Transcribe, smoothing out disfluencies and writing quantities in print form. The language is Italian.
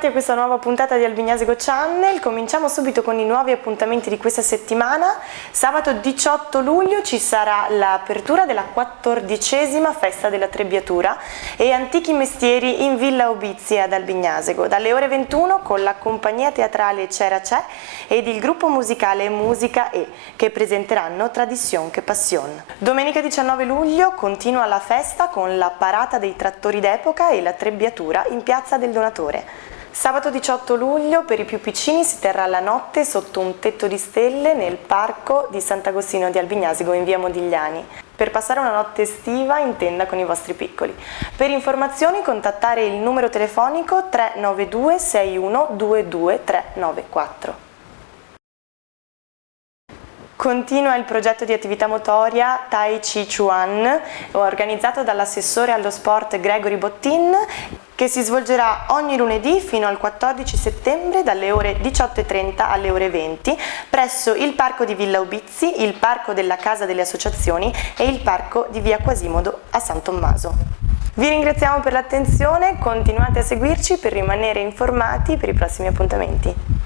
Bentornati a questa nuova puntata di Albignasico Channel. Cominciamo subito con i nuovi appuntamenti di questa settimana. Sabato 18 luglio ci sarà l'apertura della 14ª festa della Trebbiatura e antichi mestieri in Villa Obizie ad Albignasico, dalle ore 21 con la compagnia teatrale C'era C'è ed il gruppo musicale Musica E, che presenteranno Tradition che Passion. Domenica 19 luglio continua la festa con la parata dei trattori d'epoca e la Trebbiatura in Piazza del Donatore. Sabato 18 luglio per i più piccini si terrà la notte sotto un tetto di stelle nel parco di Sant'Agostino di Albignasico in via Modigliani, per passare una notte estiva in tenda con i vostri piccoli. Per informazioni contattare il numero telefonico 392 6122 394. Continua il progetto di attività motoria Tai Chi Chuan, organizzato dall'assessore allo sport Gregory Bottin, che si svolgerà ogni lunedì fino al 14 settembre dalle ore 18:30 alle ore 20 presso il parco di Villa Obizi, il parco della Casa delle Associazioni e il parco di via Quasimodo a San Tommaso. Vi ringraziamo per l'attenzione, continuate a seguirci per rimanere informati per i prossimi appuntamenti.